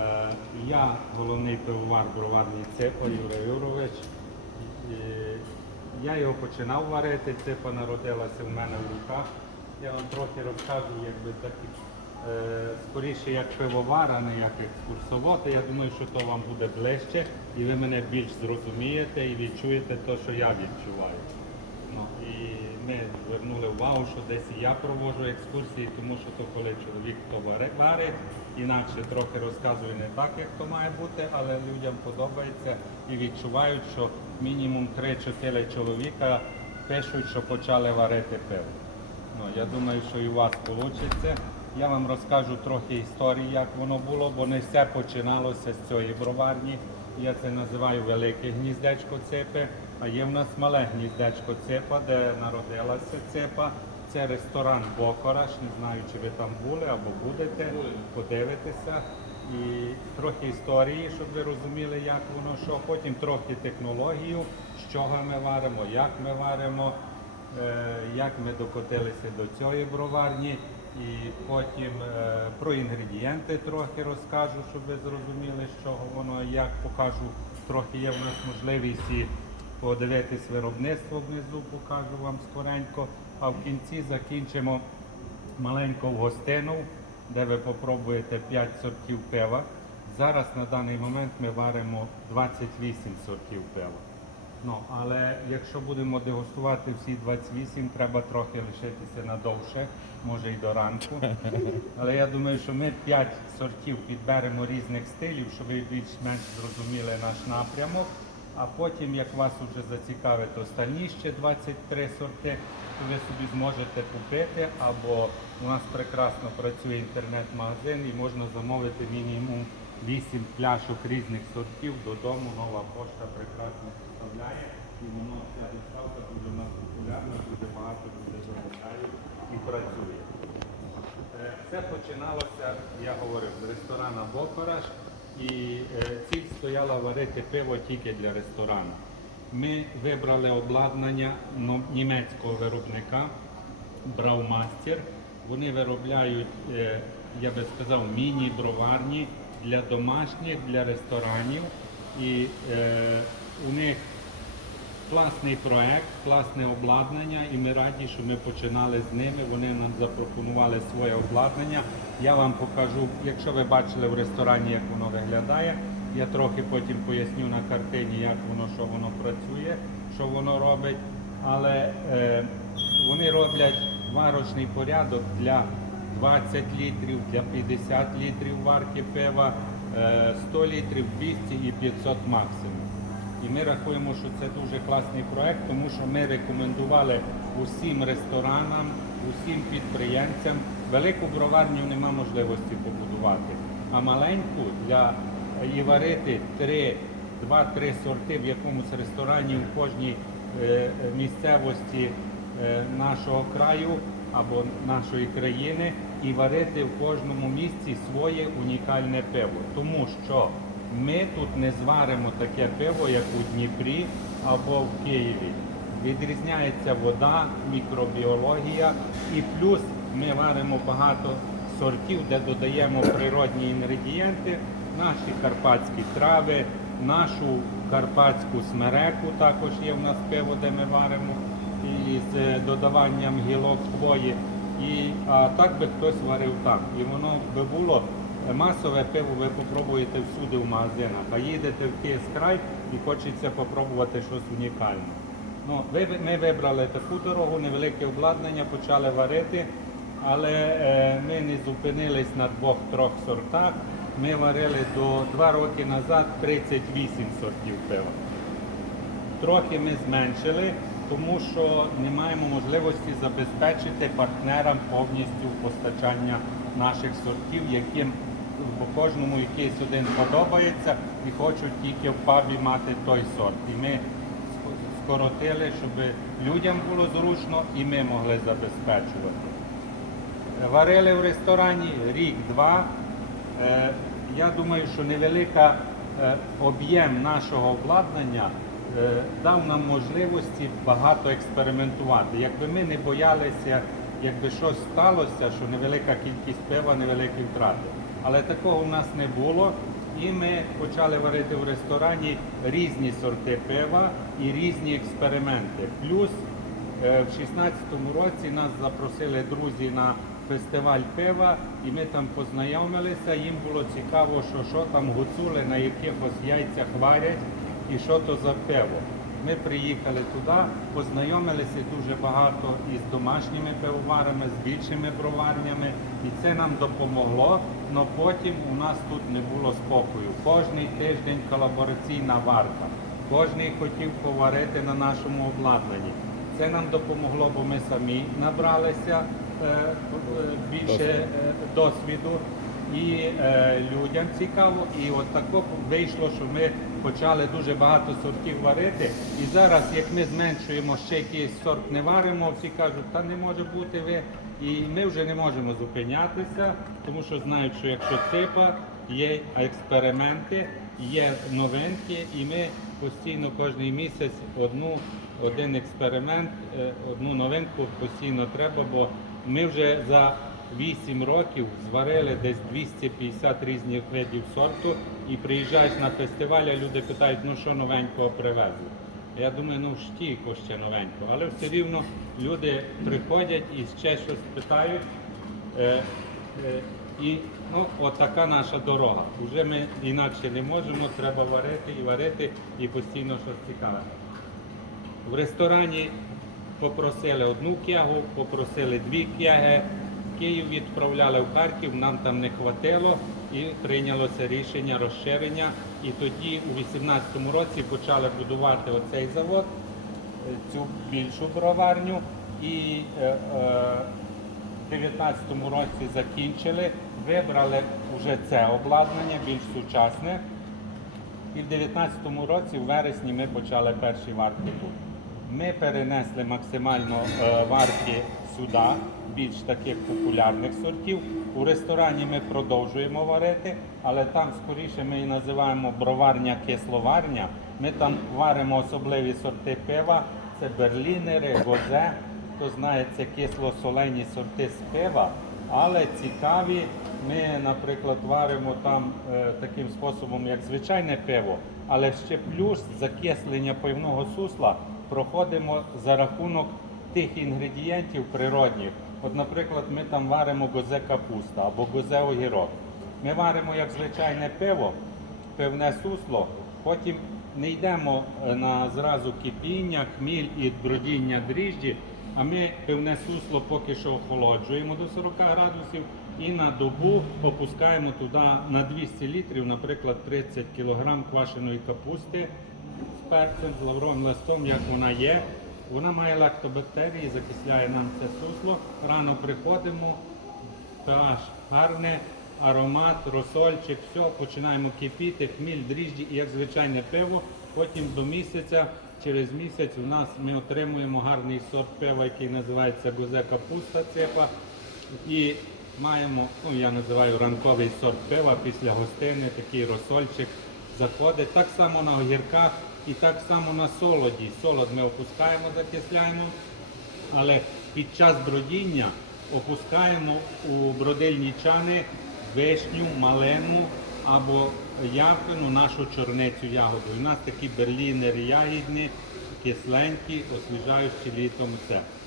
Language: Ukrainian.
Е, Я головний пивовар броварний Цепа Юрій Юрович. Я його починав варити, цепа народилася в мене в руках. Я вам трохи розкажу, якби так, е, скоріше як пивовар, а не як екскурсовод. Я думаю, що то вам буде ближче і ви мене більш зрозумієте і відчуєте те, що я відчуваю. Ну, і ми звернули увагу, що десь і я проводжу екскурсії, тому що то коли чоловік то варить, інакше трохи розказує не так, як то має бути, але людям подобається і відчувають, що мінімум 3-4 чоловіка пишуть, що почали варити пиво. Ну, я думаю, що і у вас вийде. Я вам розкажу трохи історії, як воно було, бо не все починалося з цієї броварні. Я це називаю велике гніздечко цепи, а є в нас мале гніздечко цепа, де народилася цепа. Це ресторан Бокораш. Не знаю, чи ви там були або будете. Подивитися. І трохи історії, щоб ви розуміли, як воно що. Потім трохи технологію, з чого ми варимо, як ми варимо. Е, як ми докотилися до цієї броварні, і потім е, про інгредієнти трохи розкажу, щоб ви зрозуміли, з чого воно як покажу. Трохи є в нас можливість і подивитись виробництво внизу, покажу вам скоренько. А в кінці закінчимо маленьку гостину, де ви попробуєте 5 сортів пива. Зараз на даний момент ми варимо 28 сортів пива. Ну, але якщо будемо дегустувати всі 28, треба трохи лишитися надовше, може і до ранку. Але я думаю, що ми 5 сортів підберемо різних стилів, щоб ви більш-менш зрозуміли наш напрямок. А потім, як вас вже зацікавить останні ще 23 сорти, то ви собі зможете купити, або у нас прекрасно працює інтернет-магазин і можна замовити мінімум 8 пляшок різних сортів додому. Нова пошта прекрасно доставляє. І воно ця доставка дуже в нас популярна, дуже багато людей замовляють і працює. Е, Це починалося, я говорив, з ресторана Бокораш. І е, ціль стояла варити пиво тільки для ресторану. Ми вибрали обладнання німецького виробника Браумастер. Вони виробляють, е, я би сказав, міні-броварні для домашніх, для ресторанів. І е, у них Класний проект, класне обладнання, і ми раді, що ми починали з ними. Вони нам запропонували своє обладнання. Я вам покажу, якщо ви бачили в ресторані, як воно виглядає. Я трохи потім поясню на картині, як воно, що воно працює, що воно робить. Але е, вони роблять варочний порядок для 20 літрів, для 50 літрів варки пива, е, 100 літрів, 200 і 500 максимум. І ми рахуємо, що це дуже класний проект, тому що ми рекомендували усім ресторанам, усім підприємцям. Велику броварню нема можливості побудувати, а маленьку для і варити 3, 2-3 сорти в якомусь ресторані в кожній е, місцевості е, нашого краю або нашої країни і варити в кожному місці своє унікальне пиво. Тому що ми тут не зваримо таке пиво, як у Дніпрі або в Києві. Відрізняється вода, мікробіологія і плюс ми варимо багато сортів, де додаємо природні інгредієнти, наші карпатські трави, нашу карпатську смереку також є в нас пиво, де ми варимо і з додаванням гілок хвої. І а так би хтось варив там. І воно би було масове пиво, ви попробуєте всюди в магазинах, а їдете в Київ край і хочеться попробувати щось унікальне. Ну, ми вибрали таку дорогу, невелике обладнання, почали варити, але е, ми не зупинились на двох-трьох сортах. Ми варили до два роки назад 38 сортів пива. Трохи ми зменшили, тому що не маємо можливості забезпечити партнерам повністю постачання наших сортів, яким бо кожному якийсь один подобається і хочуть тільки в пабі мати той сорт. І ми скоротили, щоб людям було зручно і ми могли забезпечувати. Варили в ресторані рік-два. Е, Я думаю, що невелика е, об'єм нашого обладнання е, дав нам можливості багато експериментувати. Якби ми не боялися, якби щось сталося, що невелика кількість пива, невеликі втрати. Але такого в нас не було. І ми почали варити в ресторані різні сорти пива і різні експерименти. Плюс е, в 16-му році нас запросили друзі на фестиваль пива, і ми там познайомилися. Їм було цікаво, що, що там гуцули на якихось яйцях варять і що то за пиво. Ми приїхали туди, познайомилися дуже багато із домашніми пивоварами, з більшими броварнями, і це нам допомогло. але потім у нас тут не було спокою. Кожний тиждень колабораційна варка. Кожний хотів поварити на нашому обладнанні. Це нам допомогло, бо ми самі набралися е, е, більше е, досвіду і е, людям цікаво. І от тако вийшло, що ми почали дуже багато сортів варити. І зараз, як ми зменшуємо ще якийсь сорт не варимо, всі кажуть, та не може бути ви. І ми вже не можемо зупинятися, тому що знають, що якщо ципа, є експерименти, є новинки, і ми постійно кожен місяць одну, один експеримент, е, одну новинку постійно треба, бо ми вже за 8 років зварили десь 250 різних видів сорту і приїжджаєш на фестиваль, а люди питають, ну що новенького привезли. Я думаю, ну штіко ще новенького, але все рівно люди приходять і ще щось питають. Е, е, і ну, от така наша дорога. Уже ми інакше не можемо, треба варити і варити, і постійно щось цікаве. В ресторані попросили одну кягу, попросили дві кяги. Київ відправляли в Харків, нам там не хватило і прийнялося рішення розширення. І тоді у 2018 році почали будувати оцей завод, е, цю більшу броварню. І е, е, в 2019 році закінчили, вибрали вже це обладнання, більш сучасне. І в 2019 році, в вересні, ми почали перші варки тут. Ми перенесли максимально е, варки сюди, більш таких популярних сортів. У ресторані ми продовжуємо варити, але там скоріше ми її називаємо броварня кисловарня. Ми там варимо особливі сорти пива. Це берлінери, гозе. Хто знає, це кисло-солені сорти з пива, але цікаві. Ми, наприклад, варимо там е, таким способом, як звичайне пиво, але ще плюс закислення пивного сусла проходимо за рахунок тих інгредієнтів природних. От, наприклад, ми там варимо гозе капуста або гозе огірок. Ми варимо як звичайне пиво, пивне сусло, потім не йдемо е, на зразу кипіння, хміль і бродіння дріжджі, а ми пивне сусло поки що охолоджуємо до 40 градусів і на добу опускаємо туди на 200 літрів, наприклад, 30 кг квашеної капусти з перцем, з лавровим листом, як вона є. Вона має лактобактерії, закисляє нам це сусло. Рано приходимо, pH гарне, аромат, розсольчик, все, починаємо кипіти, хміль, дріжджі і як звичайне пиво. Потім до місяця, через місяць у нас ми отримуємо гарний сорт пива, який називається гозе капуста цепа. І маємо, ну я називаю ранковий сорт пива після гостини, такий розсольчик заходить. Так само на огірках і так само на солоді. Солод ми опускаємо, закисляємо. Але під час бродіння опускаємо у бродильні чани вишню, малену або явкину, нашу чорнецю ягоду. У нас такі берлінери ягідні, кисленькі, освіжаючі літом це.